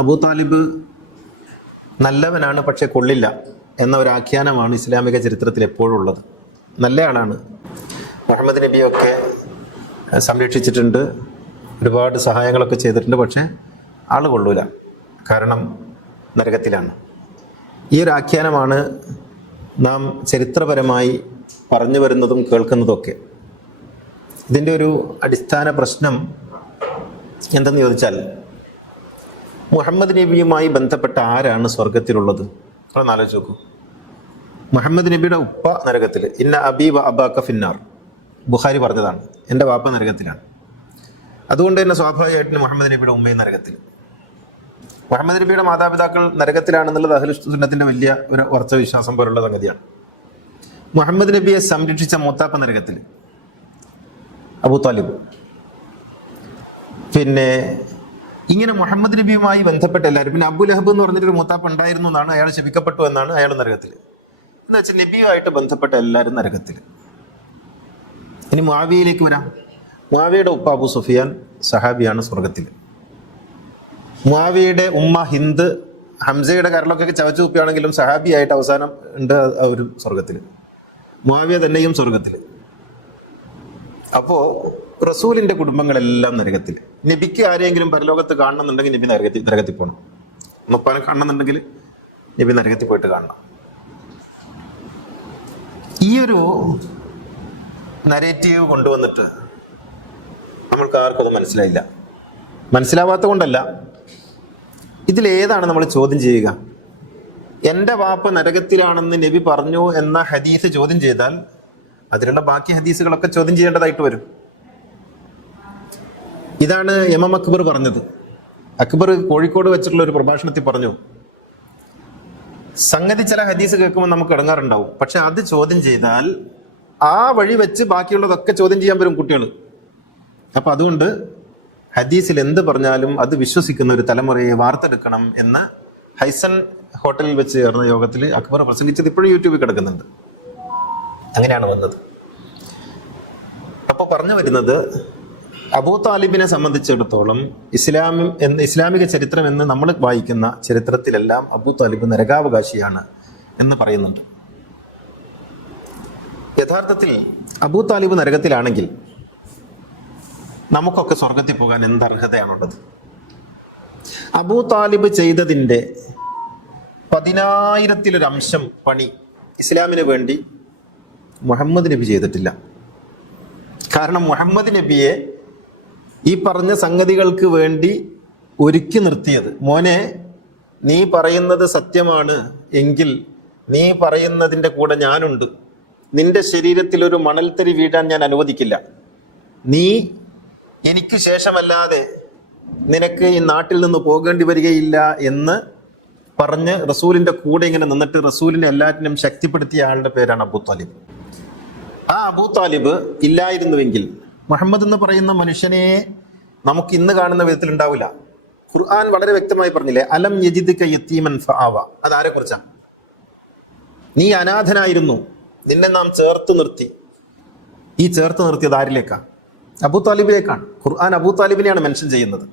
Abu Talib നല്ലവനാണ് പക്ഷെ കൊള്ളില്ല എന്ന ഒരു ആഖ്യാനമാണ് ഇസ്ലാമിക ചരിത്രത്തിൽ എപ്പോഴും ഉള്ളത്. നല്ല ആളാണ്, മുഹമ്മദ് നബിയൊക്കെ സംരക്ഷിച്ചിട്ടുണ്ട്, ഒരുപാട് സഹായങ്ങളൊക്കെ ചെയ്തിട്ടുണ്ട്, പക്ഷേ ആൾ കൊള്ളൂല, കാരണം നരകത്തിലാണ്. ഈ ഒരു ആഖ്യാനമാണ് നാം ചരിത്രപരമായി പറഞ്ഞു വരുന്നതും കേൾക്കുന്നതൊക്കെ. ഇതിൻ്റെ ഒരു അടിസ്ഥാന പ്രശ്നം എന്തെന്ന് ചോദിച്ചാൽ, മുഹമ്മദ് നബിയുമായി ബന്ധപ്പെട്ട ആരാണ് സ്വർഗത്തിലുള്ളത്? അതൊന്ന് ആലോചിച്ച് നോക്കൂ. മുഹമ്മദ് നബിയുടെ ഉപ്പ നരകത്തിൽ, ഇന്ന അബീ വ അബാക ഫിന്നാർ, ബുഖാരി പറഞ്ഞതാണ്, എൻ്റെ വാപ്പ നരകത്തിലാണ്. അതുകൊണ്ട് തന്നെ സ്വാഭാവികമായിട്ടും മുഹമ്മദ് നബിയുടെ ഉമ്മയും നരകത്തിൽ. മുഹമ്മദ് നബിയുടെ മാതാപിതാക്കൾ നരകത്തിലാണെന്നുള്ളത് അഹ്ലു സുന്നത്തിന്റെ വലിയ ഒരു ഉറച്ച വിശ്വാസം പോലുള്ള സംഗതിയാണ്. മുഹമ്മദ് നബിയെ സംരക്ഷിച്ച മൂത്താപ്പ നരകത്തിൽ, അബൂ താലിബ്. പിന്നെ ഇങ്ങനെ മുഹമ്മദ് നബിയുമായി ബന്ധപ്പെട്ട എല്ലാവരും, പിന്നെ അബൂ ലഹബ് എന്ന് പറഞ്ഞിട്ടൊരു മൂത്താപ്പ ഉണ്ടായിരുന്നു എന്നാണ്, അയാൾ ശപിക്കപ്പെട്ടു എന്നാണ്, അയാൾ നരകത്തിൽ. എന്ന് വെച്ചാൽ നബിയുമായിട്ട് ബന്ധപ്പെട്ട എല്ലാവരും നരകത്തിൽ. ഇനി മുആവിയയിലേക്ക് വരാം. മുആവിയയുടെ ഉപ്പ അബൂ സുഫിയാൻ സഹാബിയാണ്, സ്വർഗത്തിൽ. മുആവിയയുടെ ഉമ്മ ഹിന്ദ് ഹംസയുടെ കരളൊക്കെ ചവച്ചു കുപ്പിയാണെങ്കിലും സഹാബിയായിട്ട് അവസാനം ഉണ്ട് ഒരു സ്വർഗത്തിൽ. മുആവിയ തന്നെയും സ്വർഗത്തിൽ. അപ്പോ റസൂലിന്റെ കുടുംബങ്ങളെല്ലാം നരകത്തിൽ. നബിക്ക് ആരെയെങ്കിലും പരലോകത്ത് കാണണമെന്നുണ്ടെങ്കിൽ നബി നരകത്തിൽ പോകണം. മുപ്പാനെ കാണണമെന്നുണ്ടെങ്കിൽ നബി നരകത്തിൽ പോയിട്ട് കാണണം. ഈ ഒരു നരേറ്റീവ് കൊണ്ടുവന്നിട്ട് നമ്മൾക്ക് ആർക്കും അത് മനസ്സിലായില്ല. മനസ്സിലാവാത്ത കൊണ്ടല്ല, ഇതിലേതാണ് നമ്മൾ ചോദ്യം ചെയ്യുക? എൻ്റെ വാപ്പ നരകത്തിലാണെന്ന് നബി പറഞ്ഞു എന്ന ഹദീസ് ചോദ്യം ചെയ്താൽ അതിലുള്ള ബാക്കി ഹദീസുകളൊക്കെ ചോദ്യം ചെയ്യേണ്ടതായിട്ട് വരും. ഇതാണ് ഇമാം അക്ബർ പറഞ്ഞത്. അക്ബർ കോഴിക്കോട് വെച്ചിട്ടുള്ള ഒരു പ്രഭാഷണത്തിൽ പറഞ്ഞു, സംഗതി ചില ഹദീസ് കേൾക്കുമ്പോൾ നമുക്ക് ഇടങ്ങാറുണ്ടാവും, പക്ഷെ അത് ചോദ്യം ചെയ്താൽ ആ വഴി വെച്ച് ബാക്കിയുള്ളതൊക്കെ ചോദ്യം ചെയ്യാൻ വരും കുട്ടികൾ. അപ്പൊ അതുകൊണ്ട് ഹദീസിൽ എന്ത് പറഞ്ഞാലും അത് വിശ്വസിക്കുന്ന ഒരു തലമുറയെ വാർത്തെടുക്കണം എന്ന് ഹൈസൻ ഹോട്ടലിൽ വെച്ച് ചേർന്ന യോഗത്തിൽ അക്ബർ പ്രസംഗിച്ചത് ഇപ്പോഴും യൂട്യൂബിൽ കിടക്കുന്നുണ്ട്. അങ്ങനെയാണ് വന്നത്. അപ്പോൾ പറഞ്ഞു വരുന്നത്, അബൂ താലിബിനെ സംബന്ധിച്ചിടത്തോളം ഇസ്ലാമിക ചരിത്രം എന്ന് നമ്മൾ വായിക്കുന്ന ചരിത്രത്തിലെല്ലാം അബൂ താലിബ് നരകാവകാശിയാണ് എന്ന് പറയുന്നുണ്ട്. യഥാർത്ഥത്തിൽ അബൂ താലിബ് നരകത്തിലാണെങ്കിൽ നമുക്കൊക്കെ സ്വർഗത്തിൽ പോകാൻ എന്ത് അർഹതയാണുള്ളത്? അബൂ താലിബ് ചെയ്തതിൻ്റെ 10,000-ൽ അംശം പണി ഇസ്ലാമിന് വേണ്ടി മുഹമ്മദ് നബി ചെയ്തിട്ടില്ല. കാരണം മുഹമ്മദ് നബിയെ ഈ പറഞ്ഞ സംഗതികൾക്ക് വേണ്ടി ഒരുക്കി നിർത്തിയത്, മോനെ നീ പറയുന്നത് സത്യമാണ് എങ്കിൽ നീ പറയുന്നതിൻ്റെ കൂടെ ഞാനുണ്ട്, നിന്റെ ശരീരത്തിൽ ഒരു മണൽത്തരി വീഴാൻ ഞാൻ അനുവദിക്കില്ല, നീ എനിക്ക് ശേഷമല്ലാതെ നിനക്ക് ഈ നാട്ടിൽ നിന്ന് പോകേണ്ടി വരികയില്ല എന്ന് പറഞ്ഞ് റസൂലിന്റെ കൂടെ ഇങ്ങനെ നിന്നിട്ട് റസൂലിനെ എല്ലാറ്റിനും ശക്തിപ്പെടുത്തിയ ആളുടെ പേരാണ് അബൂ താലിബ്. ആ അബൂ താലിബ് ഇല്ലായിരുന്നുവെങ്കിൽ മുഹമ്മദ് എന്ന് പറയുന്ന മനുഷ്യനെ നമുക്ക് ഇന്ന് കാണുന്ന വിധത്തിൽ ഉണ്ടാവില്ല. ഖുർആൻ വളരെ വ്യക്തമായി പറഞ്ഞില്ലേ, അലം യജിദ്ക യതീമൻ ഫആവ. അതാരെ കുറിച്ചാണ്? നീ അനാഥനായിരുന്നു, നിന്നെ നാം ചേർത്ത് നിർത്തി. ഈ ചേർത്ത് നിർത്തിയത് ആരിലേക്കാണ്? അബൂ താലിബിലേക്കാണ്. ഖുർആൻ അബൂ താലിബിനെയാണ് മെൻഷൻ ചെയ്യുന്നത്.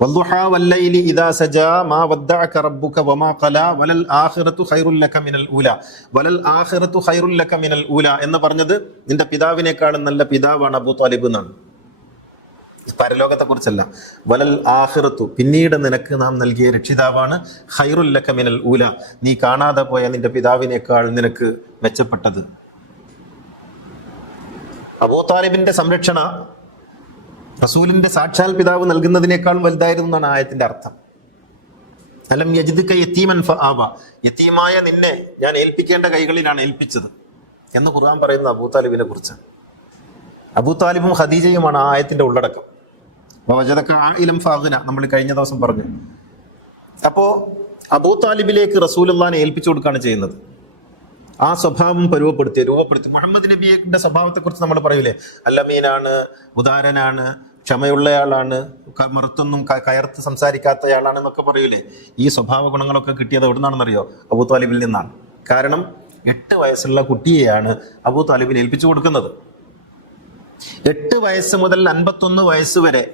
വദ്ദുഹാ വല്ലൈലി ഇദാ സജാ മാ വദ്ദഅക റബ്ബുക വമാ ഖലാ വലൽ ആഖിറതു ഖൈറുൽ ലക മിനൽ ഊല വലൽ ആഖിറതു ഖൈറുൽ ലക മിനൽ ഊല എന്ന് പറഞ്ഞത് നിന്റെ പിതാവിനേക്കാളും നല്ല പിതാവാണ് അബൂ താലിബ് എന്നാണ്. പരലോകത്തെ കുറിച്ചല്ല. വലൽ ആഖിറതു, പിന്നീട് നിനക്ക് നാം നൽകിയ രക്ഷിതാവാണ്, ഖൈറുൽ ലക മിനൽ ഊല, നീ കാണാതെ പോയ നിന്റെ പിതാവിനേക്കാൾ നിനക്ക് മെച്ചപ്പെട്ടത്. അബൂ താലിബിന്റെ സംരക്ഷണ റസൂലിന്റെ സാക്ഷാൽ പിതാവ് നൽകുന്നതിനേക്കാൾ വലുതായിരുന്നു എന്നാണ് ആയത്തിന്റെ അർത്ഥം. അലം യജിദ്ക യതീമൻ ഫആവ, യതീമായ നിന്നെ ഞാൻ ഏൽപ്പിക്കേണ്ട കൈകളിലാണ് ഏൽപ്പിച്ചത് എന്ന് ഖുർആൻ പറയുന്നത് അബൂ താലിബിനെ കുറിച്ചാണ്. അബൂ താലിബും ഖദീജയുമാണ് ആ ആയത്തിന്റെ ഉള്ളടക്കം. വജദക ആഇലൻ ഫാഗിന നമ്മൾ കഴിഞ്ഞ ദിവസം പറഞ്ഞു. അപ്പോ അബൂ താലിബിലേക്ക് റസൂലുള്ളാഹിനെ ഏൽപ്പിച്ചു കൊടുക്കുകയാണ് ചെയ്യുന്നത്. ആ സ്വഭാവം രൂപപ്പെടുത്തി മുഹമ്മദ് നബിയുടെ സ്വഭാവത്തെക്കുറിച്ച് നമ്മൾ പറയൂലേ, അല്ലമീനാണ്, ഉദാരനാണ്, ക്ഷമയുള്ളയാളാണ്, മറുത്തൊന്നും കയർത്ത് സംസാരിക്കാത്തയാളാണ് എന്നൊക്കെ പറയൂലേ. ഈ സ്വഭാവ ഗുണങ്ങളൊക്കെ കിട്ടിയത് എവിടെ നിന്നാണെന്നറിയോ? അബൂ താലിബിൽ നിന്നാണ്. കാരണം 8 വയസ്സുള്ള കുട്ടിയെയാണ് അബൂ താലിബിന് ഏൽപ്പിച്ചു കൊടുക്കുന്നത്. 8 വയസ്സ് മുതൽ 51 വയസ്സ് വരെ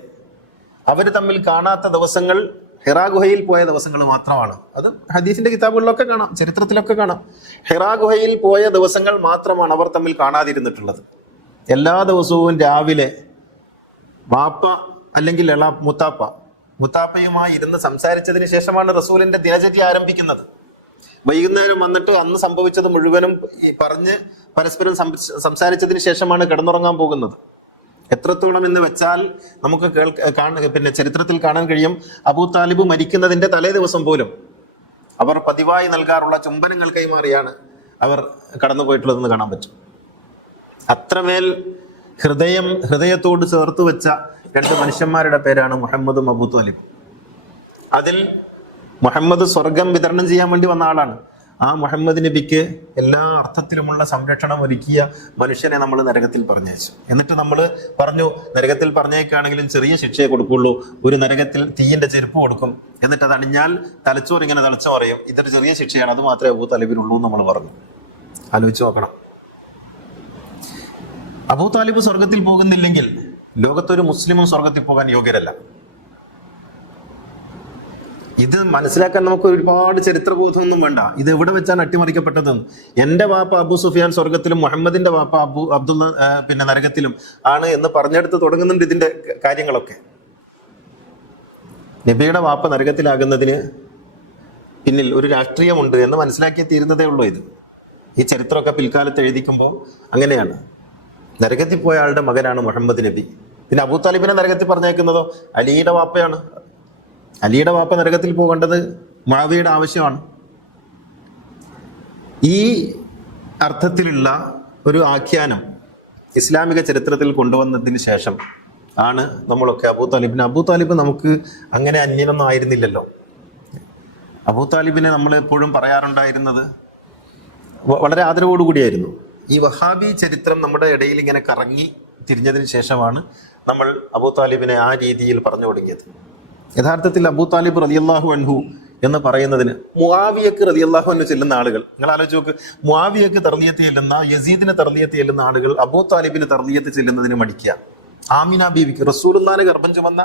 അവർ തമ്മിൽ കാണാത്ത ദിവസങ്ങൾ ഹിറാ ഗുഹയിൽ പോയ ദിവസങ്ങൾ മാത്രമാണ്. അത് ഹദീസിന്റെ കിതാബുകളിലൊക്കെ കാണാം, ചരിത്രത്തിലൊക്കെ കാണാം. ഹിറാ ഗുഹയിൽ പോയ ദിവസങ്ങൾ മാത്രമാണ് അവർ തമ്മിൽ കാണാതിരുന്നിട്ടുള്ളത്. എല്ലാ ദിവസവും രാവിലെ വാപ്പ അല്ലെങ്കിൽ മുത്താപ്പയുമായി ഇരുന്ന് സംസാരിച്ചതിന് ശേഷമാണ് റസൂലിന്റെ ദിനചര്യ ആരംഭിക്കുന്നത്. വൈകുന്നേരം വന്നിട്ട് അന്ന് സംഭവിച്ചത് മുഴുവനും പറഞ്ഞ് പരസ്പരം സംസാരിച്ചതിന് ശേഷമാണ് കിടന്നുറങ്ങാൻ പോകുന്നത്. എത്രത്തോളം എന്ന് വെച്ചാൽ നമുക്ക് പിന്നെ ചരിത്രത്തിൽ കാണാൻ കഴിയും, അബൂ താലിബ് മരിക്കുന്നതിന്റെ തലേ ദിവസം പോലും അവർ പതിവായി നൽകാറുള്ള ചുംബനങ്ങൾ കൈമാറിയാണ് അവർ കടന്നുപോയിട്ടുള്ളതെന്ന് കാണാൻ പറ്റും. അത്രമേൽ ഹൃദയത്തോട് ചേർത്ത് വെച്ച രണ്ട് മനുഷ്യന്മാരുടെ പേരാണ് മുഹമ്മദും അബൂ താലിബും. അതിൽ മുഹമ്മദ് സ്വർഗം വിതരണം ചെയ്യാൻ വേണ്ടി വന്ന ആളാണ്. ആ മുഹമ്മദ് നബിക്ക് എല്ലാ അർത്ഥത്തിലുമുള്ള സംരക്ഷണം ഒരുക്കിയ മനുഷ്യനെ നമ്മൾ നരകത്തിൽ പറഞ്ഞയച്ചു. എന്നിട്ട് നമ്മൾ പറഞ്ഞു, നരകത്തിൽ പറഞ്ഞേക്കാണെങ്കിലും ചെറിയ ശിക്ഷയെ കൊടുക്കുള്ളൂ, ഒരു നരകത്തിൽ തീയിന്റെ ചെരുപ്പ് കൊടുക്കും, എന്നിട്ട് അത് അണിഞ്ഞാൽ തലച്ചോറ് ഇങ്ങനെ തലച്ചു പറയും, ഇതൊരു ചെറിയ ശിക്ഷയാണ്, അത് മാത്രമേ അബൂ താലിബിനുള്ളൂ എന്ന് നമ്മൾ പറഞ്ഞു. ആലോചിച്ച് നോക്കണം. അബൂ താലിബ് സ്വർഗത്തിൽ പോകുന്നില്ലെങ്കിൽ ലോകത്തൊരു മുസ്ലിമും സ്വർഗത്തിൽ പോകാൻ യോഗ്യരല്ല. ഇത് മനസ്സിലാക്കാൻ നമുക്ക് ഒരുപാട് ചരിത്രബോധമൊന്നും വേണ്ട. ഇത് എവിടെ വെച്ചാണ് അട്ടിമറിക്കപ്പെട്ടതെന്ന്. എൻ്റെ വാപ്പ അബൂ സുഫിയാൻ സ്വർഗത്തിലും മുഹമ്മദിന്റെ വാപ്പ അബ്ദുള്ള പിന്നെ നരകത്തിലും ആണ് എന്ന് പറഞ്ഞെടുത്ത് തുടങ്ങുന്നുണ്ട് ഇതിന്റെ കാര്യങ്ങളൊക്കെ. നബിയുടെ വാപ്പ നരകത്തിലാകുന്നതിന് പിന്നിൽ ഒരു രാഷ്ട്രീയമുണ്ട് എന്ന് മനസ്സിലാക്കി തീരുന്നതേ ഉള്ളൂ. ഈ ചരിത്രമൊക്കെ പിൽക്കാലത്ത് എഴുതിക്കുമ്പോൾ അങ്ങനെയാണ്. നരകത്തിൽ പോയ ആളുടെ മകനാണ് മുഹമ്മദ് നബി. പിന്നെ അബൂ താലിബിനെ നരകത്തിൽ പറഞ്ഞേക്കുന്നതോ അലിയുടെ വാപ്പയാണ്. അലിയുടെ വാപ്പ നരകത്തിൽ പോകേണ്ടത് മുആവിയയുടെ ആവശ്യമാണ്. ഈ അർത്ഥത്തിലുള്ള ഒരു ആഖ്യാനം ഇസ്ലാമിക ചരിത്രത്തിൽ കൊണ്ടുവന്നതിന് ശേഷം ആണ് നമ്മളൊക്കെ അബൂ താലിബ് നമുക്ക് അങ്ങനെ അന്യനൊന്നും ആയിരുന്നില്ലല്ലോ. അബൂ താലിബിനെ നമ്മൾ എപ്പോഴും പറയാറുണ്ടായിരുന്നത് വളരെ ആദരവോടുകൂടിയായിരുന്നു. ഈ വഹാബി ചരിത്രം നമ്മുടെ ഇടയിൽ ഇങ്ങനെ കറങ്ങി തിരിഞ്ഞതിന് ശേഷമാണ് നമ്മൾ അബൂ താലിബിനെ ആ രീതിയിൽ പറഞ്ഞു തുടങ്ങിയത്. യഥാർത്ഥത്തിൽ അബൂ താലിബ് റളിയല്ലാഹു അൻഹു എന്ന് പറയുന്നതിന് മുആവിയക്ക് റളിയല്ലാഹു അൻഹു ചെല്ലുന്ന ആളുകൾ, നിങ്ങൾ ആലോചിച്ച് നോക്ക്, മുആവിയക്ക് തർലിയത്ത് ചെല്ലുന്ന, യസീദിന് തർലിയത്ത് ചെല്ലുന്ന ആളുകൾ അബൂ താലിബിന് തർലിയത്ത് ചെല്ലുന്നതിന് മടിക്കുക. ആമിന ബീവിക്ക്, റസൂലുള്ളാഹിനെ ഗർഭം ചുമന്ന,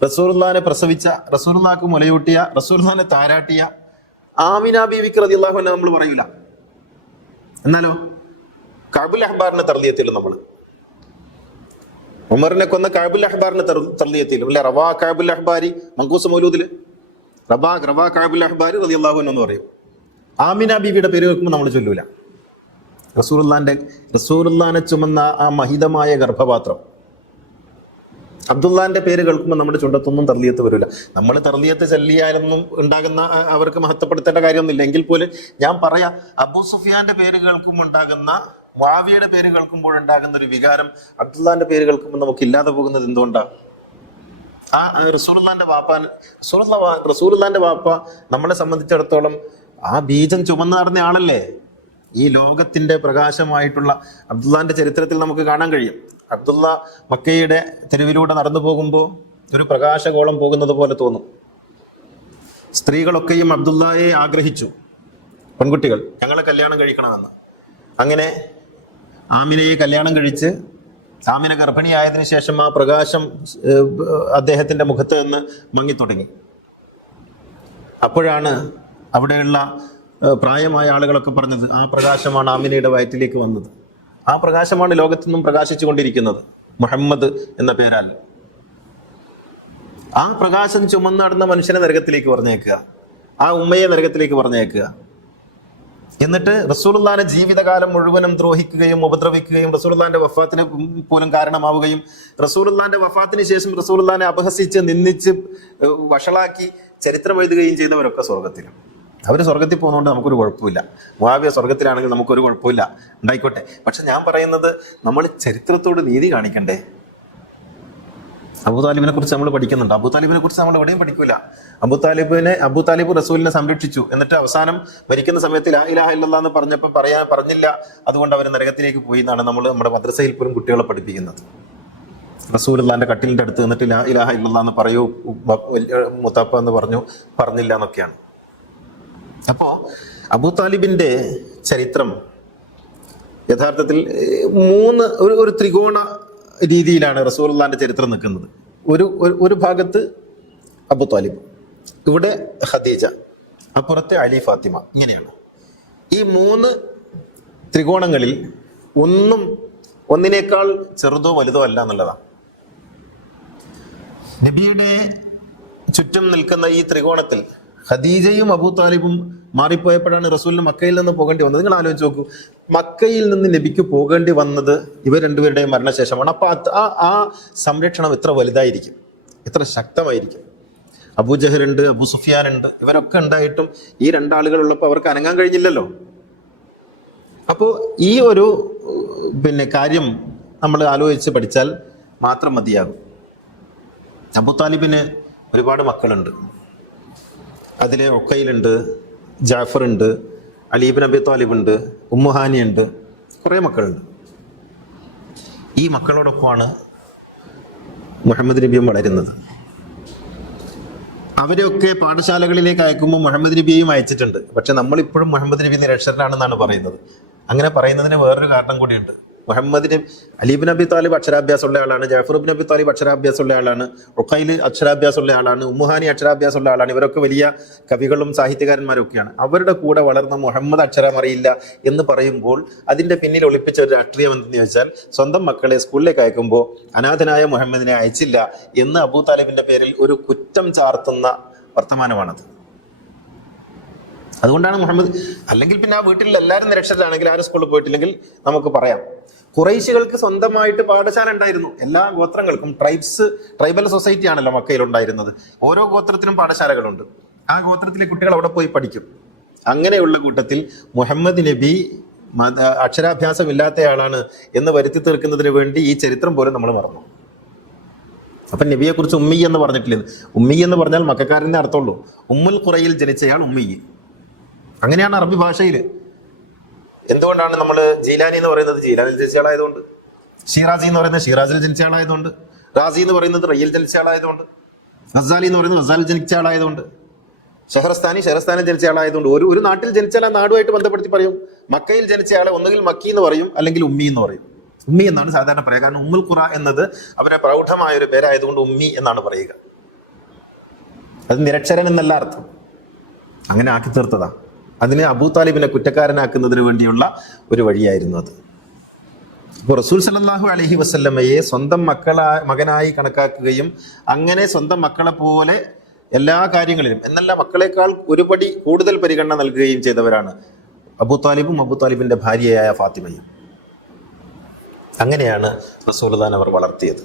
റസൂലുള്ളാഹിനെ പ്രസവിച്ച, റസൂലുള്ളാഹിക്ക് മുലയൂട്ടിയ, റസൂലുള്ളാഹിനെ താരാട്ടിയ ആമിന ബീവിക്ക് റളിയല്ലാഹു അൻഹ നമ്മൾ പറയൂല. എന്നാലോ കഅബുൽ അഹ്ബാറിനെ തർലിയത്തിലും നമ്മൾ ഉമറിനെ കൊന്ന കഅബുൽ അഹ്ബാറിനെ തർലിയത്തിലും അല്ലെ, റവാ കഅബുൽ അഹ്ബാരി മങ്കൂസ് മൗലൂദില് റവാ കഅബുൽ അഹ്ബാരി റളിയല്ലാഹു അൻഹു എന്ന് പറയും. ആമിന ബീവിയുടെ പേര് കേൾക്കുമ്പോൾ നമ്മൾ ചൊല്ലൂല. റസൂലുള്ളാഹിനെ ചുമന്ന ആ മഹിതമായ ഗർഭപാത്രം, അബ്ദുള്ളാന്റെ പേര് കേൾക്കുമ്പോൾ നമ്മുടെ ചുണ്ടത്തൊന്നും തർലിയത്ത് വരില്ല. നമ്മൾ തർലിയത്ത് ചൊല്ലിയാലൊന്നും ഉണ്ടാകുന്ന അവർക്ക് മഹത്വപ്പെടുത്തേണ്ട കാര്യമൊന്നുമില്ല. എങ്കിൽ പോലും ഞാൻ പറയാം, അബൂ സുഫിയാന്റെ പേര് കേൾക്കുമ്പോൾ ഉണ്ടാകുന്ന, മുആവിയയുടെ പേര് കേൾക്കുമ്പോഴുണ്ടാകുന്ന ഒരു വികാരം അബ്ദുള്ളാന്റെ പേര് കേൾക്കുമ്പോൾ നമുക്ക് ഇല്ലാതെ പോകുന്നത് എന്തുകൊണ്ടാണ്? ആ റസൂലുള്ളാന്റെ വാപ്പ നമ്മളെ സംബന്ധിച്ചിടത്തോളം ആ ബീജം ചുമന്ന് നടന്ന ആളല്ലേ. ഈ ലോകത്തിന്റെ പ്രകാശമായിട്ടുള്ള അബ്ദുള്ളാന്റെ ചരിത്രത്തിൽ നമുക്ക് കാണാൻ കഴിയും. അബ്ദുള്ള മക്കയുടെ തെരുവിലൂടെ നടന്നു പോകുമ്പോൾ ഒരു പ്രകാശഗോളം പോകുന്നത് പോലെ തോന്നും. സ്ത്രീകളൊക്കെയും അബ്ദുള്ളയെ ആഗ്രഹിച്ചു, പെൺകുട്ടികൾ, ഞങ്ങളെ കല്യാണം കഴിക്കണമെന്ന്. അങ്ങനെ ആമിനയെ കല്യാണം കഴിച്ച് ആമിന ഗർഭിണിയായതിനു ശേഷം ആ പ്രകാശം അദ്ദേഹത്തിന്റെ മുഖത്ത് നിന്ന് മങ്ങിത്തുടങ്ങി. അപ്പോഴാണ് അവിടെയുള്ള പ്രായമായ ആളുകളൊക്കെ പറഞ്ഞത്, ആ പ്രകാശമാണ് ആമിനയുടെ വയറ്റിലേക്ക് വന്നത്. ആ പ്രകാശമാണ് ലോകത്തു നിന്നും പ്രകാശിച്ചു കൊണ്ടിരിക്കുന്നത്, മുഹമ്മദ് എന്ന പേരാൽ. ആ പ്രകാശം ചുമന്ന് നടന്ന മനുഷ്യനെ നരകത്തിലേക്ക് പറഞ്ഞേക്കുക, ആ ഉമ്മയെ നരകത്തിലേക്ക് പറഞ്ഞേക്കുക. എന്നിട്ട് റസൂലുള്ളാഹിനെ ജീവിതകാലം മുഴുവനും ദ്രോഹിക്കുകയും ഉപദ്രവിക്കുകയും റസൂലുള്ളാഹിന്റെ വഫാത്തിന് പോലും കാരണമാവുകയും റസൂലുള്ളാഹിന്റെ വഫാത്തിന് ശേഷം റസൂലുള്ളാഹിനെ അപഹസിച്ച് നിന്ദിച്ച് വഷളാക്കി ചരിത്രം എഴുതുകയും ചെയ്തവരൊക്കെ സ്വർഗത്തിലും. അവർ സ്വർഗത്തിൽ പോകുന്നതുകൊണ്ട് നമുക്കൊരു കുഴപ്പമില്ല. മുആവിയ സ്വർഗത്തിലാണെങ്കിൽ നമുക്കൊരു കുഴപ്പമില്ല, ഉണ്ടായിക്കോട്ടെ. പക്ഷെ ഞാൻ പറയുന്നത്, നമ്മൾ ചരിത്രത്തോട് നീതി കാണിക്കണ്ടേ? അബൂ താലിബിനെ കുറിച്ച് നമ്മൾ പഠിക്കുന്നുണ്ട്. അബൂ താലിബിനെ കുറിച്ച് നമ്മൾ എവിടെയും പഠിക്കൂല. അബൂ താലിബ് റസൂലിനെ സംരക്ഷിച്ചു, എന്നിട്ട് അവസാനം മരിക്കുന്ന സമയത്ത് ലാ ഇലാഹ ഇല്ലല്ലാഹ് എന്ന് പറഞ്ഞപ്പോൾ പറഞ്ഞില്ല, അതുകൊണ്ട് അവർ നരകത്തിലേക്ക് പോയി എന്നാണ് നമ്മൾ നമ്മുടെ മദ്രസയിൽ പോലും കുട്ടികളെ പഠിപ്പിക്കുന്നത്. റസൂലുള്ളാഹിന്റെ കട്ടിലിന്റെ അടുത്ത് നിന്നിട്ട് ലാ ഇലാഹ ഇല്ലല്ലാഹ് എന്ന് പറയൂ മുത്താപ്പ എന്ന് പറഞ്ഞില്ല എന്നൊക്കെയാണ്. അപ്പോ അബൂ താലിബിന്റെ ചരിത്രം യഥാർത്ഥത്തിൽ ഒരു ത്രികോണ രീതിയിലാണ് റസൂലുള്ളാഹിന്റെ ചരിത്രം നിൽക്കുന്നത്. ഒരു ഭാഗത്ത് അബൂ താലിബ്, ഇവിടെ ഖദീജ, അപ്പുറത്തെ അലി ഫാത്തിമ. ഇങ്ങനെയാണ് ഈ 3 ത്രികോണങ്ങളിൽ ഒന്നിനേക്കാൾ ചെറുതോ വലുതോ അല്ല എന്നുള്ളതാണ്. നബിയുടെ ചുറ്റും നിൽക്കുന്ന ഈ ത്രികോണത്തിൽ ഖദീജയും അബൂ താലിബും മാറിപ്പോയപ്പോഴാണ് റസൂലിന് മക്കയിൽ നിന്ന് പോകേണ്ടി വന്നത്. നിങ്ങൾ ആലോചിച്ച് നോക്കൂ, മക്കയിൽ നിന്ന് നബിക്ക് പോകേണ്ടി വന്നത് ഇവർ രണ്ടുപേരുടെയും മരണശേഷമാണ്. അപ്പൊ ആ സംരക്ഷണം എത്ര വലുതായിരിക്കും, എത്ര ശക്തമായിരിക്കും. അബൂജഹലുണ്ട്, അബൂ സുഫിയാൻ ഉണ്ട്, ഇവരൊക്കെ ഉണ്ടായിട്ടും ഈ 2 ആളുകൾ ഉള്ളപ്പോൾ അവർക്ക് അനങ്ങാൻ കഴിഞ്ഞില്ലല്ലോ. അപ്പോൾ ഈ ഒരു കാര്യം നമ്മൾ ആലോചിച്ച് പഠിച്ചാൽ മാത്രം മതിയാകും. അബൂ താലിബിന് ഒരുപാട് മക്കളുണ്ട്. അതിൽ ഒക്കയിലുണ്ട്, ജാഫർ ഉണ്ട്, അലീബിൻ അബി താലിബ് ഉണ്ട്, ഉമ്മുഹാനി ഉണ്ട്, കുറേ മക്കളുണ്ട്. ഈ മക്കളോടൊപ്പമാണ് മുഹമ്മദ് നബിയും വളരുന്നത്. അവരെയൊക്കെ പാഠശാലകളിലേക്ക് അയക്കുമ്പോൾ മുഹമ്മദ് നബിയെയും അയച്ചിട്ടുണ്ട്. പക്ഷെ നമ്മളിപ്പോഴും മുഹമ്മദ് നബി നിരക്ഷരനാണെന്നാണ് പറയുന്നത്. അങ്ങനെ പറയുന്നതിന് വേറൊരു കാരണം കൂടിയുണ്ട്. മുഹമ്മദിന് അലീബിൻ അബി താലിബ് അക്ഷരാഭ്യാസമുള്ള ആളാണ്, ജാഫർ ഇബ്ൻ അബി താലിബ് അക്ഷരാഭ്യാസമുള്ള ആളാണ്, റുഖൈൽ അക്ഷരാഭ്യാസമുള്ള ആളാണ്, ഉമ്മുഹാനി അക്ഷരാഭ്യാസമുള്ള ആളാണ്. ഇവരൊക്കെ വലിയ കവികളും സാഹിത്യകാരന്മാരും ഒക്കെയാണ്. അവരുടെ കൂടെ വളർന്ന മുഹമ്മദ് അക്ഷരം അറിയില്ല എന്ന് പറയുമ്പോൾ അതിന്റെ പിന്നിൽ ഒളിപ്പിച്ച ഒരു രാഷ്ട്രീയം എന്തെന്ന് ചോദിച്ചാൽ, സ്വന്തം മക്കളെ സ്കൂളിലേക്ക് അയക്കുമ്പോൾ അനാഥനായ മുഹമ്മദിനെ അയച്ചില്ല എന്ന് അബൂ താലിബിന്റെ പേരിൽ ഒരു കുറ്റം ചാർത്തുന്ന വർത്തമാനമാണത്. അതുകൊണ്ടാണ് മുഹമ്മദ്, അല്ലെങ്കിൽ പിന്നെ ആ വീട്ടിൽ എല്ലാവരും നിരക്ഷരാണെങ്കിൽ, ആരും സ്കൂളിൽ പോയിട്ടില്ലെങ്കിൽ നമുക്ക് പറയാം, ഖുറൈശികൾക്ക് സ്വന്തമായിട്ട് പാഠശാല ഉണ്ടായിരുന്നു. എല്ലാ ഗോത്രങ്ങൾക്കും ട്രൈബൽ സൊസൈറ്റി ആണല്ലോ മക്കയിൽ ഉണ്ടായിരുന്നത്. ഓരോ ഗോത്രത്തിനും പാഠശാലകളുണ്ട്. ആ ഗോത്രത്തിലെ കുട്ടികൾ അവിടെ പോയി പഠിക്കും. അങ്ങനെയുള്ള കൂട്ടത്തിൽ മുഹമ്മദ് നബി അക്ഷരാഭ്യാസം ഇല്ലാത്തയാളാണ് എന്ന് വരുത്തി തീർക്കുന്നതിന് വേണ്ടി ഈ ചരിത്രം പോലും നമ്മൾ മറന്നു. അപ്പൊ നബിയെ കുറിച്ച് ഉമ്മി എന്ന് പറഞ്ഞിട്ടില്ല. ഉമ്മി എന്ന് പറഞ്ഞാൽ മക്കാരനെ അർത്ഥമുള്ളൂ. ഉമ്മുൽ ഖുറയിൽ ജനിച്ചയാൾ ഉമ്മി. അങ്ങനെയാണ് അറബി ഭാഷയിൽ. എന്തുകൊണ്ടാണ് നമ്മൾ ജീലാനി എന്ന് പറയുന്നത് ജീലാനിൽ ജനിച്ചയാളായതുകൊണ്ട്, ഷിറാസി എന്ന് പറയുന്നത് ഷിറാസിൽ ജനിച്ചയാളായതുകൊണ്ട്, റാസി എന്ന് പറയുന്നത് റയ്യിൽ ജനിച്ചയാളായതുകൊണ്ട്, ഗസാലി എന്ന് പറയുന്നത് ഗസാലിൽ ജനിച്ചയാളായതുകൊണ്ട്, ഷെഹ്റസ്ഥാനി ഷെഹ്റസ്ഥാനിൽ ജനിച്ചയാളായതുകൊണ്ട്. ഒരു നാട്ടിൽ ജനിച്ചാൽ ആ നാടുമായിട്ട് ബന്ധപ്പെടുത്തി പറയും. മക്കയിൽ ജനിച്ചയാളെ ഒന്നുകിൽ മക്കി എന്ന് പറയും, അല്ലെങ്കിൽ ഉമ്മി എന്ന് പറയും. ഉമ്മി എന്നാണ് സാധാരണ പറയുക. കാരണം ഉമ്മുൽ ഖുറ എന്നത് അവരെ പ്രൗഢമായ ഒരു പേരായതുകൊണ്ട് ഉമ്മി എന്നാണ് പറയുക. അത് നിരക്ഷരൻ എന്നല്ല അർത്ഥം. അങ്ങനെ ആക്കി തീർത്തതാ. അതിനെ അബൂ താലിബിനെ കുറ്റക്കാരനാക്കുന്നതിന് വേണ്ടിയുള്ള ഒരു വഴിയായിരുന്നു അത്. അപ്പോൾ റസൂൽ സല്ലല്ലാഹു അലൈഹി വസല്ലമയെ സ്വന്തം മകനായി കണക്കാക്കുകയും അങ്ങനെ സ്വന്തം മക്കളെ പോലെ എല്ലാ കാര്യങ്ങളിലും എന്നല്ല മക്കളെക്കാൾ ഒരുപടി കൂടുതൽ പരിഗണന നൽകുകയും ചെയ്തവരാണ് അബൂ താലിബും അബൂ താലിബിന്റെ ഭാര്യയായ ഫാത്തിമയും. അങ്ങനെയാണ് റസൂലുള്ളാഹിനെ അവർ വളർത്തിയത്.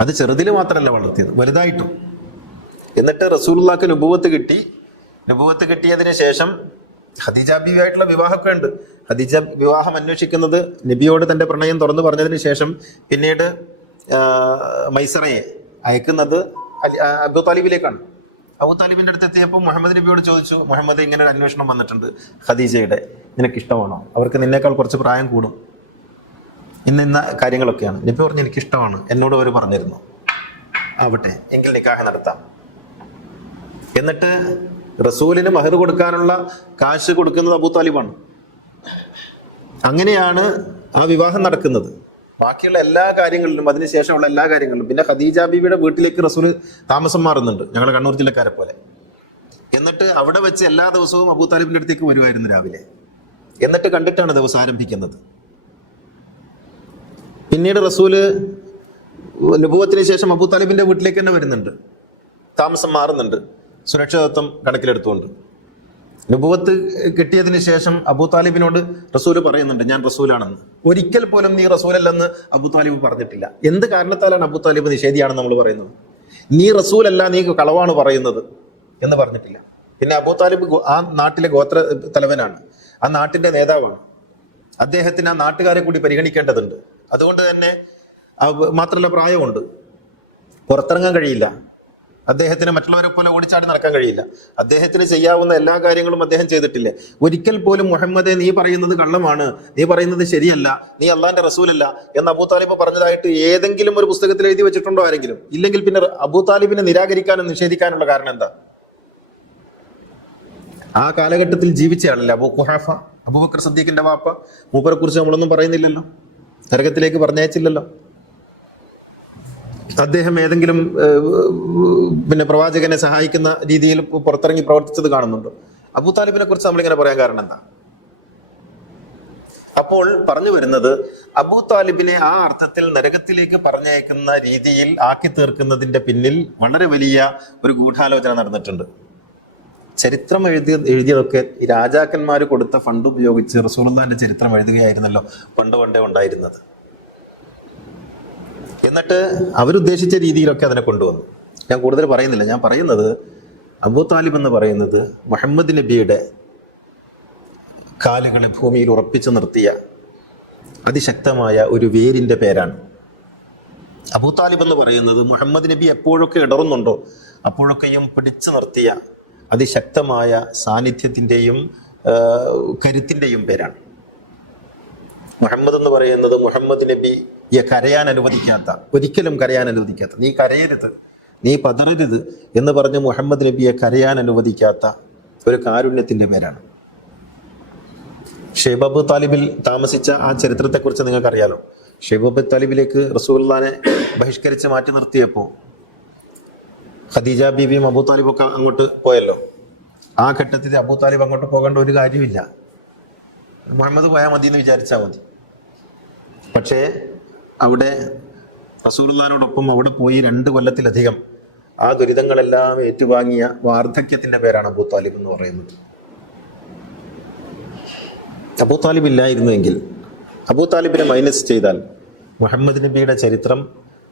അത് ചെറുതിൽ മാത്രമല്ല വളർത്തിയത്, വലുതായിട്ടും. എന്നിട്ട് റസൂലുള്ളാഹിക്ക് നുബുവത്ത് കിട്ടി. നുബുവത്ത് കിട്ടിയതിന് ശേഷം ഖദീജ ബീവിയായിട്ടുള്ള വിവാഹമൊക്കെ ഉണ്ട്. ഖദീജ വിവാഹം അന്വേഷിക്കുന്നത് നബിയോട് തന്റെ പ്രണയം തുറന്നു പറഞ്ഞതിന് ശേഷം പിന്നീട് മൈസറയെ അയക്കുന്നത് അബൂ താലിബിലേക്കാണ്. അബൂ താലിബിന്റെ അടുത്ത് എത്തിയപ്പോൾ മുഹമ്മദ് നബിയോട് ചോദിച്ചു, മുഹമ്മദ് ഇങ്ങനെ ഒരു അന്വേഷണം വന്നിട്ടുണ്ട് ഖദീജയുടെ, നിനക്ക് ഇഷ്ടമാണോ? അവർക്ക് നിന്നേക്കാൾ കുറച്ച് പ്രായം കൂടും, ഇന്ന കാര്യങ്ങളൊക്കെയാണ്. നബി പറഞ്ഞു എനിക്കിഷ്ടമാണ്, എന്നോട് അവർ പറഞ്ഞിരുന്നു, ആവട്ടെ എങ്കിൽ നിക്കാഹ് നടത്താം. എന്നിട്ട് റസൂലിന് മഹർ കൊടുക്കാനുള്ള കാശ് കൊടുക്കുന്നത് അബൂ താലിബാണ്. അങ്ങനെയാണ് ആ വിവാഹം നടക്കുന്നത്. ബാക്കിയുള്ള എല്ലാ കാര്യങ്ങളിലും അതിനുശേഷമുള്ള എല്ലാ കാര്യങ്ങളിലും പിന്നെ ഖദീജ ബീവിയുടെ വീട്ടിലേക്ക് റസൂൽ താമസം മാറുന്നുണ്ട്, ഞങ്ങൾ കണ്ണൂർ ജില്ലക്കാരെ പോലെ. എന്നിട്ട് അവിടെ വെച്ച് എല്ലാ ദിവസവും അബൂ താലിബിന്റെ അടുത്തേക്ക് വരുമായിരുന്നു രാവിലെ. എന്നിട്ട് കണ്ടിട്ടാണ് ദിവസം ആരംഭിക്കുന്നത്. പിന്നീട് റസൂല് നുബുവത്തിന് ശേഷം അബൂ താലിബിന്റെ വീട്ടിലേക്ക് തന്നെ വരുന്നുണ്ട്, താമസം മാറുന്നുണ്ട്, സുരക്ഷിതത്വം കണക്കിലെടുത്തുകൊണ്ട്. നുബുവത്ത് കിട്ടിയതിന് ശേഷം അബൂ താലിബിനോട് റസൂല് പറയുന്നുണ്ട് ഞാൻ റസൂലാണെന്ന്. ഒരിക്കൽ പോലും നീ റസൂലല്ലെന്ന് അബൂ താലിബ് പറഞ്ഞിട്ടില്ല. എന്ത് കാരണത്താലാണ് അബൂ താലിബ് നിഷേധിയാണെന്ന് നമ്മൾ പറയുന്നത്? നീ റസൂലല്ല, നീ കളവാണ് പറയുന്നത് എന്ന് പറഞ്ഞിട്ടില്ല. പിന്നെ അബൂ താലിബ് ആ നാട്ടിലെ ഗോത്ര തലവനാണ്, ആ നാട്ടിന്റെ നേതാവാണ്. അദ്ദേഹത്തിന് ആ നാട്ടുകാരെ കൂടി പരിഗണിക്കേണ്ടതുണ്ട്. അതുകൊണ്ട് തന്നെ മാത്രമല്ല പ്രായമുണ്ട്, പുറത്തിറങ്ങാൻ കഴിയില്ല. അദ്ദേഹത്തിന് മറ്റുള്ളവരെ പോലെ ഓടിച്ചാടി നടക്കാൻ കഴിയില്ല. അദ്ദേഹത്തിന് ചെയ്യാവുന്ന എല്ലാ കാര്യങ്ങളും അദ്ദേഹം ചെയ്തിട്ടില്ലേ. ഒരിക്കൽ പോലും മുഹമ്മദെ നീ പറയുന്നത് കള്ളമാണ്, നീ പറയുന്നത് ശരിയല്ല, നീ അള്ളാന്റെ റസൂലല്ല എന്ന് അബൂ താലിബ് പറഞ്ഞതായിട്ട് ഏതെങ്കിലും ഒരു പുസ്തകത്തിൽ എഴുതി വെച്ചിട്ടുണ്ടോ ആരെങ്കിലും? ഇല്ലെങ്കിൽ പിന്നെ അബൂ താലിബിനെ നിരാകരിക്കാനും നിഷേധിക്കാനുള്ള കാരണം എന്താ? ആ കാലഘട്ടത്തിൽ ജീവിച്ചയാളല്ലേ അബൂ ഖുഹാഫ, അബൂബക്കർ സിദ്ദീഖിന്റെ വാപ്പ. മൂപ്പരെ കുറിച്ച് നമ്മളൊന്നും പറയുന്നില്ലല്ലോ, നരകത്തിലേക്ക് പറഞ്ഞയച്ചില്ലല്ലോ. അദ്ദേഹം ഏതെങ്കിലും പിന്നെ പ്രവാചകനെ സഹായിക്കുന്ന രീതിയിൽ പുറത്തിറങ്ങി പ്രവർത്തിച്ചത് കാണുന്നുണ്ടോ? അബൂ താലിബിനെ കുറിച്ച് നമ്മളിങ്ങനെ പറയാൻ കാരണം എന്താ? അപ്പോൾ പറഞ്ഞു വരുന്നത്, അബൂ താലിബിനെ ആ അർത്ഥത്തിൽ നരകത്തിലേക്ക് പറഞ്ഞയക്കുന്ന രീതിയിൽ ആക്കി തീർക്കുന്നതിന്റെ പിന്നിൽ വളരെ വലിയ ഒരു ഗൂഢാലോചന നടന്നിട്ടുണ്ട്. ചരിത്രം എഴുതിയതൊക്കെ ഈ രാജാക്കന്മാർ കൊടുത്ത ഫണ്ട് ഉപയോഗിച്ച് റസൂലുള്ളാഹിന്റെ ചരിത്രം എഴുതുകയായിരുന്നല്ലോ പണ്ടേ ഉണ്ടായിരുന്നത്. എന്നിട്ട് അവരുദ്ദേശിച്ച രീതിയിലൊക്കെ അതിനെ കൊണ്ടുവന്നു. ഞാൻ കൂടുതൽ പറയുന്നില്ല. ഞാൻ പറയുന്നത്, അബൂ താലിബ് എന്ന് പറയുന്നത് മുഹമ്മദ് നബിയുടെ കാലുകളെ ഭൂമിയിൽ ഉറപ്പിച്ചു നിർത്തിയ അതിശക്തമായ ഒരു വേരിന്റെ പേരാണ്. അബൂ താലിബ് എന്ന് പറയുന്നത് മുഹമ്മദ് നബി എപ്പോഴൊക്കെ ഇടറുന്നുണ്ടോ അപ്പോഴൊക്കെയും പിടിച്ചു നിർത്തിയ അതിശക്തമായ സാന്നിധ്യത്തിൻ്റെയും കരുത്തിൻ്റെയും പേരാണ്. മുഹമ്മദ് എന്ന് പറയുന്നത് മുഹമ്മദ് നബിയെ കരയാൻ അനുവദിക്കാത്ത, ഒരിക്കലും കരയാൻ അനുവദിക്കാത്ത, നീ കരയരുത്, നീ പതറരുത് എന്ന് പറഞ്ഞ് മുഹമ്മദ് നബിയെ കരയാൻ അനുവദിക്കാത്ത ഒരു കാരുണ്യത്തിൻ്റെ പേരാണ്. ഷൈബ് അബൂ താലിബിൽ താമസിച്ച ആ ചരിത്രത്തെക്കുറിച്ച് നിങ്ങൾക്കറിയാലോ. ഷൈബ് അബൂ താലിബിലേക്ക് റസൂലുള്ളാഹിനെ ബഹിഷ്കരിച്ച് മാറ്റി നിർത്തിയപ്പോൾ ഖദീജ ബീവിയും അബൂ താലിബും ഒക്കെ അങ്ങോട്ട് പോയല്ലോ. ആ ഘട്ടത്തിൽ അബൂ താലിബ് അങ്ങോട്ട് പോകേണ്ട ഒരു കാര്യമില്ല, മുഹമ്മദ് പോയാൽ മതി എന്ന് വിചാരിച്ചാൽ മതി. പക്ഷേ അവിടെ റസൂലുള്ളാഹിനോടൊപ്പം അവിടെ പോയി 2 കൊല്ലത്തിലധികം ആ ദുരിതങ്ങളെല്ലാം ഏറ്റുവാങ്ങിയ വാർദ്ധക്യത്തിന്റെ പേരാണ് അബൂ താലിബ് എന്ന് പറയുന്നത്. അബൂ താലിബ് ഇല്ലായിരുന്നുവെങ്കിൽ, അബൂ താലിബിനെ മൈനസ് ചെയ്താൽ മുഹമ്മദ് നബിയുടെ ചരിത്രം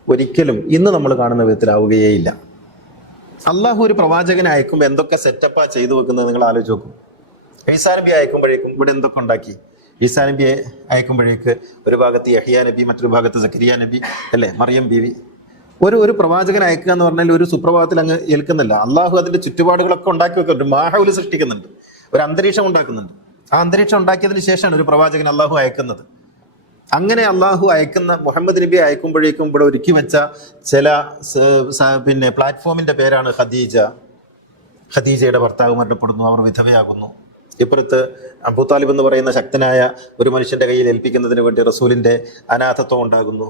ഒരിക്കലും ഇന്ന് നമ്മൾ കാണുന്ന വിധത്തിലാവുകയേയില്ല. അള്ളാഹു ഒരു പ്രവാചകനെ അയക്കുമ്പോൾ എന്തൊക്കെ സെറ്റപ്പാ ചെയ്തു വെക്കുന്നത് നിങ്ങൾ ആലോചിച്ച് നോക്കും. ഈസാ നബി അയക്കുമ്പോഴേക്കും ഇവിടെ എന്തൊക്കെ ഉണ്ടാക്കി? ഈസാ നബിയെ അയക്കുമ്പോഴേക്ക് ഒരു ഭാഗത്ത് യഹ്യാ നബി, മറ്റൊരു ഭാഗത്ത് സക്കരിയ നബി, അല്ലേ, മറിയം ബീവി. ഒരു പ്രവാചകൻ അയക്കുക എന്ന് പറഞ്ഞാൽ ഒരു സുപ്രഭാതത്തിൽ അങ്ങ് ഏൽക്കുന്നില്ല. അള്ളാഹു അതിന്റെ ചുറ്റുപാടുകളൊക്കെ ഉണ്ടാക്കി വെക്കുന്നുണ്ട്, മാഹൗല് സൃഷ്ടിക്കുന്നുണ്ട്, ഒരു അന്തരീക്ഷം ഉണ്ടാക്കുന്നുണ്ട്. ആ അന്തരീക്ഷം ഉണ്ടാക്കിയതിന് ശേഷമാണ് ഒരു പ്രവാചകൻ അള്ളാഹു അയക്കുന്നത്. അങ്ങനെ അള്ളാഹു അയക്കുന്ന മുഹമ്മദ് നബി അയക്കുമ്പോഴേക്കും ഇവിടെ ഒരുക്കി വെച്ച ചില പിന്നെ പ്ലാറ്റ്ഫോമിന്റെ പേരാണ് ഖദീജ. ഖദീജയുടെ ഭർത്താവ് മരണപ്പെടുന്നു, അവർ വിധവയാകുന്നു. ഇപ്പുറത്ത് അബൂ താലിബ് എന്ന് പറയുന്ന ശക്തനായ ഒരു മനുഷ്യന്റെ കയ്യിൽ ഏൽപ്പിക്കുന്നതിന് വേണ്ടി റസൂലിന്റെ അനാഥത്വം ഉണ്ടാകുന്നു.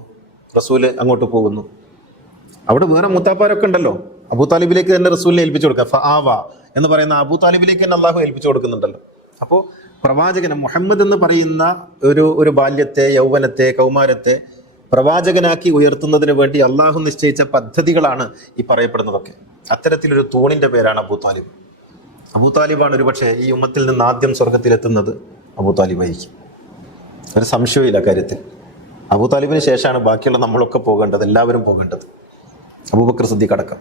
റസൂല് അങ്ങോട്ട് പോകുന്നു. അവിടെ വേറെ മുത്താപ്പാരൊക്കെ ഉണ്ടല്ലോ. അബൂ താലിബിലേക്ക് തന്നെ റസൂലിനെ ഏൽപ്പിച്ചു കൊടുക്കുക. ഫആവ എന്ന് പറയുന്ന അബൂ താലിബിലേക്ക് തന്നെ അള്ളാഹു ഏൽപ്പിച്ചു കൊടുക്കുന്നുണ്ടല്ലോ. അപ്പോൾ പ്രവാചകന് മുഹമ്മദ് എന്ന് പറയുന്ന ഒരു ബാല്യത്തെ, യൗവനത്തെ, കൗമാരത്തെ പ്രവാചകനാക്കി ഉയർത്തുന്നതിന് വേണ്ടി അള്ളാഹു നിശ്ചയിച്ച പദ്ധതികളാണ് ഈ പറയപ്പെടുന്നതൊക്കെ. അത്തരത്തിലൊരു തൂണിന്റെ പേരാണ് അബൂ താലിബ്. അബൂ താലിബാണ് ഒരുപക്ഷെ ഈ ഉമ്മത്തിൽ നിന്ന് ആദ്യം സ്വർഗത്തിലെത്തുന്നത്. അബൂ താലിബായിരിക്കും, ഒരു സംശയമില്ല കാര്യത്തിൽ. അബൂ താലിബിന് ശേഷമാണ് ബാക്കിയുള്ള നമ്മളൊക്കെ പോകേണ്ടത്, എല്ലാവരും പോകേണ്ടത്, അബൂബക്കർ സിദ്ദീഖ് അടക്കം.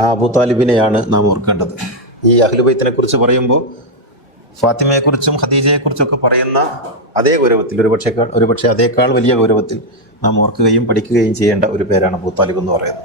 ആ അബൂ താലിബിനെയാണ് നാം ഓർക്കേണ്ടത്. ഈ അഹ്ലുബൈത്തിനെ കുറിച്ച് പറയുമ്പോൾ ഫാത്തിമയെക്കുറിച്ചും ഖദീജയെക്കുറിച്ചും ഒക്കെ പറയുന്ന അതേ ഗൗരവത്തിൽ, ഒരുപക്ഷെ അതേക്കാൾ വലിയ ഗൗരവത്തിൽ നാം ഓർക്കുകയും പഠിക്കുകയും ചെയ്യേണ്ട ഒരു പേരാണ് അബൂ താലിബ് എന്ന് പറയുന്നത്.